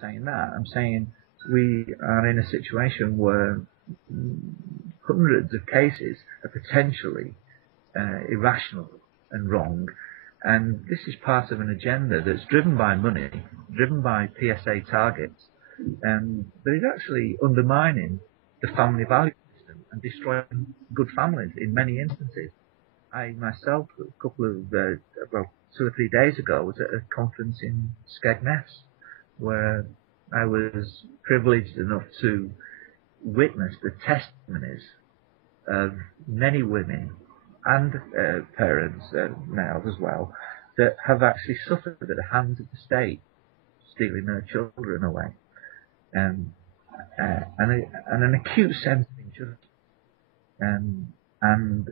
saying that. I'm saying we are in a situation where hundreds of cases are potentially irrational and wrong, and this is part of an agenda that's driven by money, driven by PSA targets, that is actually undermining the family value system and destroying good families in many instances. I myself, a couple of, 2 or 3 days ago, was at a conference in Skegness, where I was privileged enough to witness the testimonies of many women and parents, males as well, that have actually suffered at the hands of the state, stealing their children away, and an acute sense of injustice, and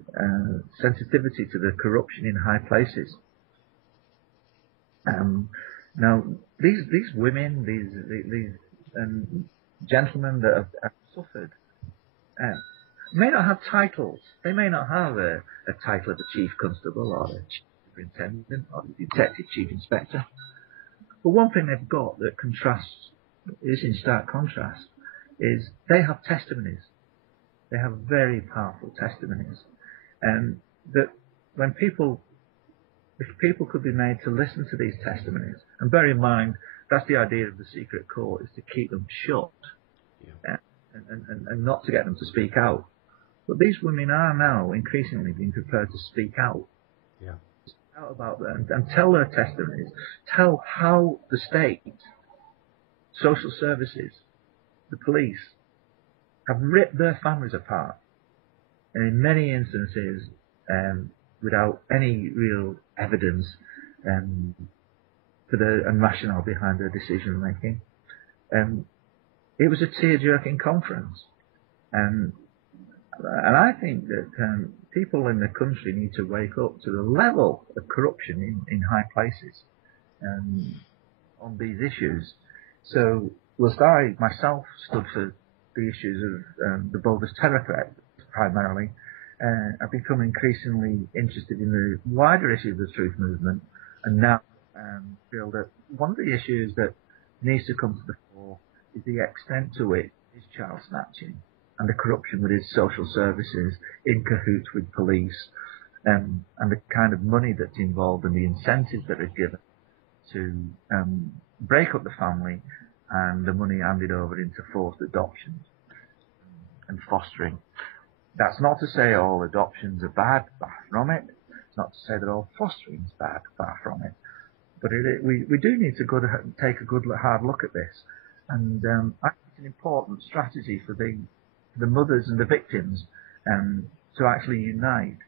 sensitivity to the corruption in high places. Now, these women, these gentlemen that have suffered, may not have titles. They may not have a title of a chief constable or a chief superintendent or a detective chief inspector. But one thing they've got that is in stark contrast, is they have testimonies. They have very powerful testimonies, and that if people could be made to listen to these testimonies, and bear in mind that's the idea of the secret court, is to keep them shut, and not to get them to speak out. But these women are now increasingly being prepared to speak out, out about them and tell their testimonies, tell how the state, social services, the police have ripped their families apart, and in many instances without any real evidence for and rationale behind their decision making. It was a tear-jerking conference, and I think that people in the country need to wake up to the level of corruption in high places on these issues. So, whilst I myself stood for the issues of the bogus terror threat primarily, I've become increasingly interested in the wider issue of the truth movement, and now feel that one of the issues that needs to come to the fore is the extent to which is child snatching and the corruption that is social services in cahoots with police, and the kind of money that's involved and the incentives that are given to break up the family, and the money handed over into forced adoptions and fostering. That's not to say all adoptions are bad, far from it. It's not to say that all fostering is bad, far from it. But we do need to take a good hard look at this, and I think it's an important strategy for the mothers and the victims to actually unite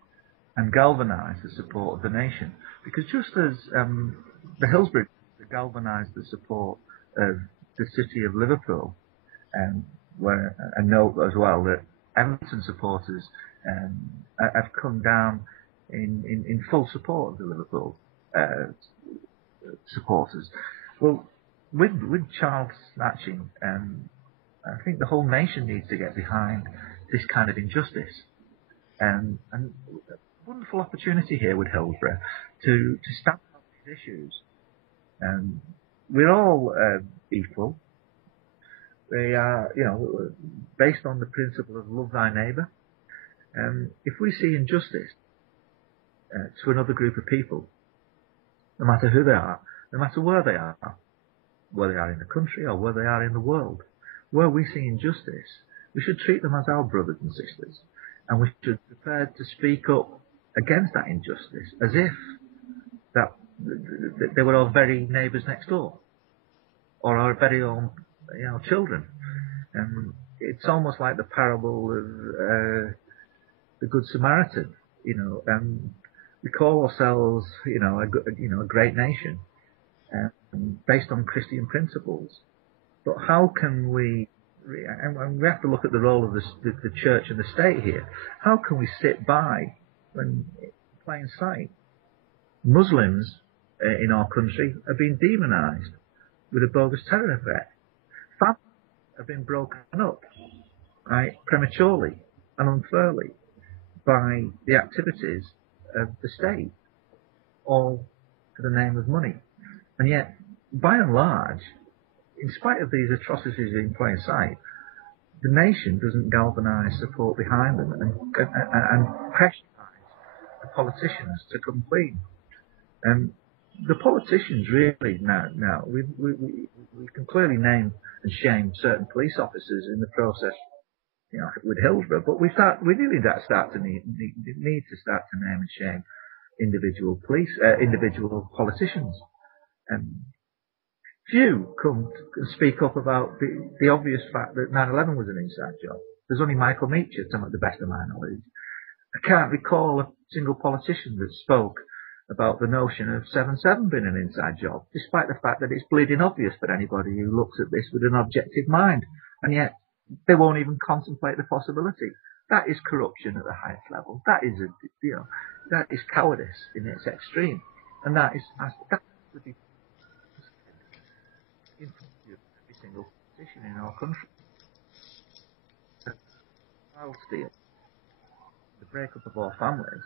and galvanise the support of the nation. Because just as the Hillsborough galvanised the support of the city of Liverpool, where I note as well that Everton supporters have come down in full support of the Liverpool supporters. Well, with child snatching, I think the whole nation needs to get behind this kind of injustice. And a wonderful opportunity here with Hillsborough to stand up these issues. We're all equal. They are, based on the principle of love thy neighbour. If we see injustice to another group of people, no matter who they are, no matter where they are in the country or where they are in the world, where we see injustice, we should treat them as our brothers and sisters, and we should be prepared to speak up against that injustice as if that they were our very neighbours next door, or our very own children. And it's almost like the parable of the Good Samaritan. We call ourselves, a great nation, based on Christian principles. But how can we? And we have to look at the role of the church and the state here. How can we sit by when, in plain sight, Muslims in our country are being demonised with a bogus terror threat? Families have been broken up, right, prematurely and unfairly by the activities of the state, all for the name of money. And yet, by and large, in spite of these atrocities in plain sight, the nation doesn't galvanise support behind them and pressurise the politicians to come clean. And the politicians really now we can clearly name and shame certain police officers in the process, with Hillsborough, but we really need to start to name and shame individual politicians. Few come to speak up about the obvious fact that 9/11 was an inside job. There's only Michael Meacher, to the best of my knowledge. I can't recall a single politician that spoke about the notion of 7/7 being an inside job, despite the fact that it's bleeding obvious for anybody who looks at this with an objective mind, and yet they won't even contemplate the possibility. That is corruption at the highest level. That is that is cowardice in its extreme, and that has to be in every single position in our country. Child steal, the breakup of our families.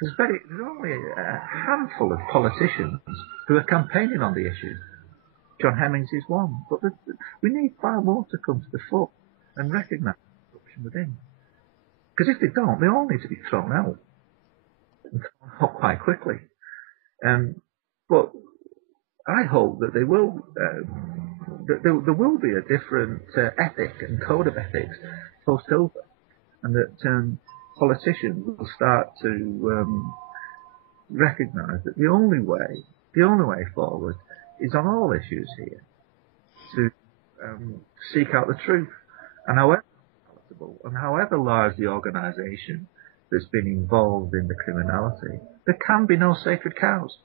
There's only a handful of politicians who are campaigning on the issue. John Hemmings is one, but we need far more to come to the fore and recognise corruption within. Because if they don't, they all need to be thrown out, and thrown out quite quickly. But I hope that there will be a different ethic and code of ethics post-Hillsborough, and that politicians will start to recognise that the only way forward is on all issues here to seek out the truth, and however palatable and however large the organisation that's been involved in the criminality, there can be no sacred cows.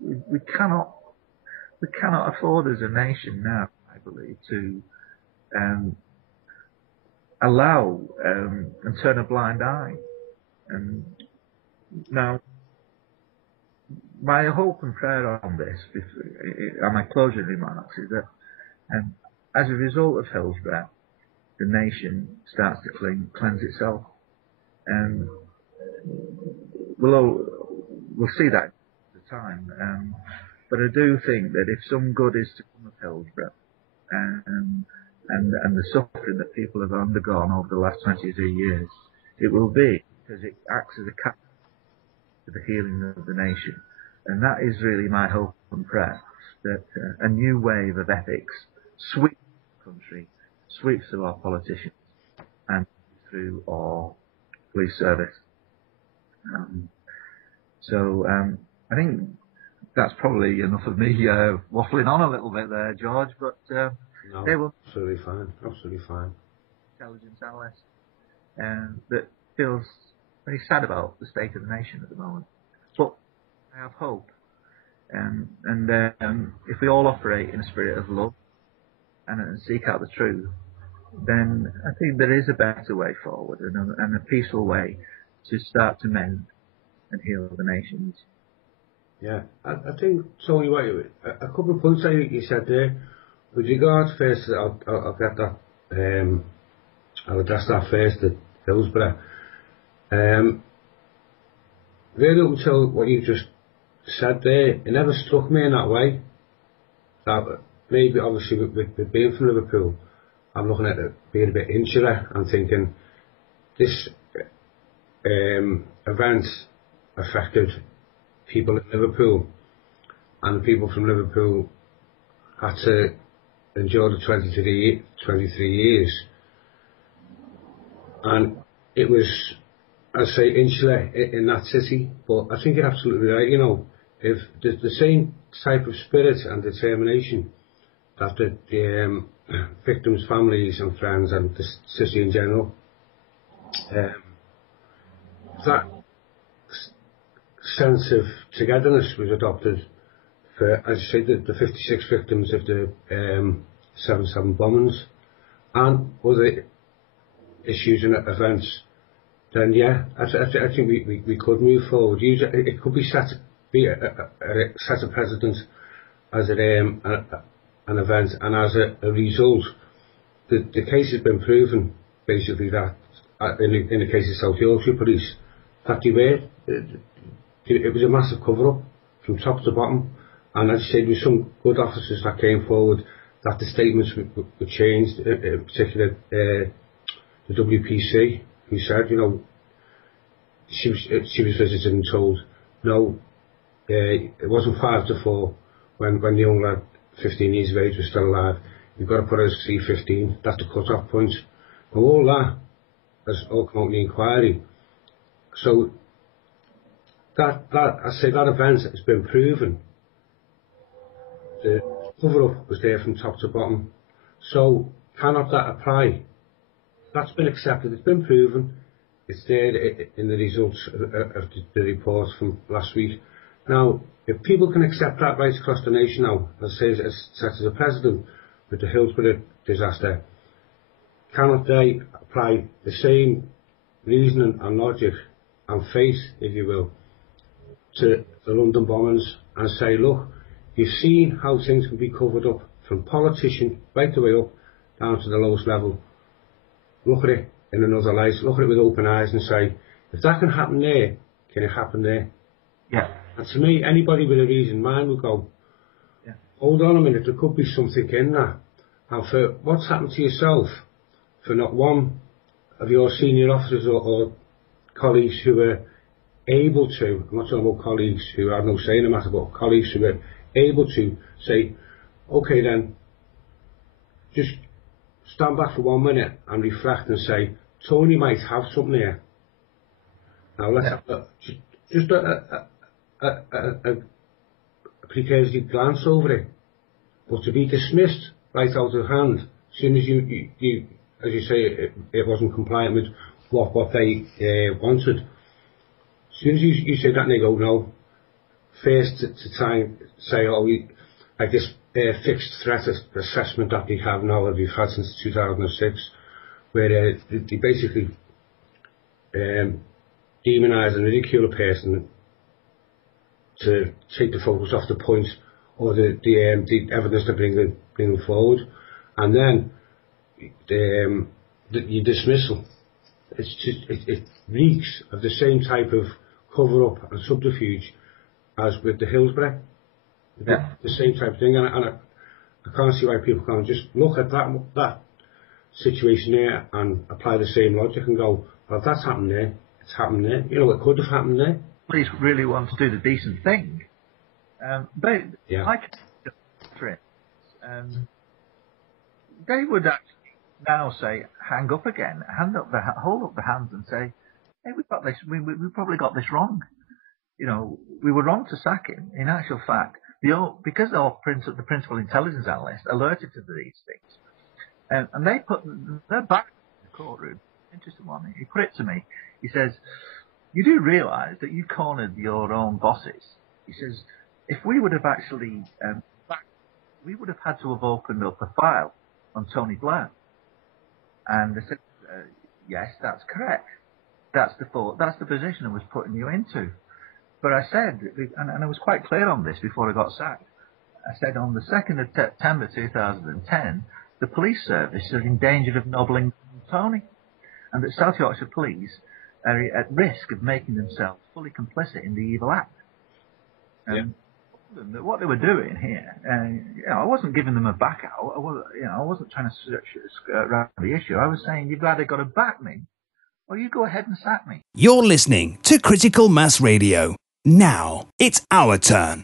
We cannot afford as a nation now, I believe, to allow and turn a blind eye. And now, my hope and prayer on this, and my closing remarks, is that as a result of Hillsborough, the nation starts to cleanse itself. And we'll see that at the time. But I do think that if some good is to come of Hillsborough, and the suffering that people have undergone over the last 23 years, it will be because it acts as a catalyst to the healing of the nation. And that is really my hope and prayer, that a new wave of ethics sweeps the country, sweeps through our politicians and through our police service. I think that's probably enough of me waffling on a little bit there, George, but no, they will absolutely fine. Intelligence analyst that feels very sad about the state of the nation at the moment. But I have hope, and if we all operate in a spirit of love and seek out the truth, then I think there is a better way forward and a peaceful way to start to mend and heal the nations. Yeah, I think, Tony, a couple of points you said there. With regards first, I'll get that, I'll address that first at Hillsborough. Really up until what you just said there, it never struck me in that way. That maybe, obviously, with being from Liverpool, I'm looking at it being a bit insular and thinking this event affected people in Liverpool, and the people from Liverpool had to endure the 23 years, and it was, I'd say, insular in that city. But I think you're absolutely right. If the same type of spirit and determination that the victims' families and friends and the city in general, that sense of togetherness was adopted for, as I say, the 56 victims of the 7/7 bombings and other issues and events, then yeah, I think we could move forward. It could be set a precedent as an event, and as a result, the case has been proven basically that in the case of South Yorkshire Police, that it was a massive cover-up from top to bottom, And as I said, there were some good officers that came forward that the statements were changed, in particular the WPC, who said, you know, she was visited and told, no, it wasn't 5 to 4 when the young lad, 15 years of age, was still alive. You've got to put it as 3:15. That's the cut-off point. Now, all that has all come out in the inquiry. So that I say that event has been proven. The cover-up was there from top to bottom. So cannot that apply? That's been accepted. It's been proven. It's there in the results of the report from last week. Now, if people can accept that right across the nation now, as a precedent with the Hillsborough disaster, cannot they apply the same reasoning and logic and faith, if you will, to the London bombings and say, look, you've seen how things can be covered up from politician right the way up down to the lowest level. Look at it in another light, look at it with open eyes and say, if that can happen there, can it happen there? Yeah. And to me, anybody with a reasoned mind would go, yeah, hold on a minute, there could be something in that. And for what's happened to yourself, for not one of your senior officers or colleagues who were able to, I'm not talking about colleagues who have no say in the matter, but colleagues who were able to say, okay then, just stand back for 1 minute and reflect and say, Tony might have something there. Now let's have just a precursory glance over it, but to be dismissed right out of hand as soon as you as you say, it wasn't compliant with what they wanted. As soon as you say that and they go, no, first to try and say, oh, like this fixed threat assessment that we have now, that we've had since 2006, where they basically demonise and ridicule a person to take the focus off the point or the evidence they're bringing forward, and then your dismissal. It's just it reeks of the same type of cover up and subterfuge as with the Hillsborough. Yeah. The same type of thing, and I can't see why people can't just look at that situation there and apply the same logic and go, well, if that's happened there, it's happened there. You know, it could have happened there. Police really want to do the decent thing. They would actually now say, hang up again, hold up the hands and say, hey, we've got this, we probably got this wrong. You know, we were wrong to sack him. In actual fact, because the principal intelligence analyst alerted to these things, and they put their back in the courtroom. Interesting one. He put it to me. He says, you do realise that you cornered your own bosses. He says, if we would have actually, we would have had to have opened up a file on Tony Blair. And they said, yes, that's correct. That's the position I was putting you into. But I said, and I was quite clear on this before I got sacked, I said on the 2nd of September 2010, the police service is in danger of nobbling Tony, and that South Yorkshire Police are at risk of making themselves fully complicit in the evil act. What they were doing here, I wasn't giving them a back out. I wasn't trying to skirt around the issue. I was saying, you've either got to back me, or you go ahead and sack me. You're listening to Critical Mass Radio. Now it's our turn.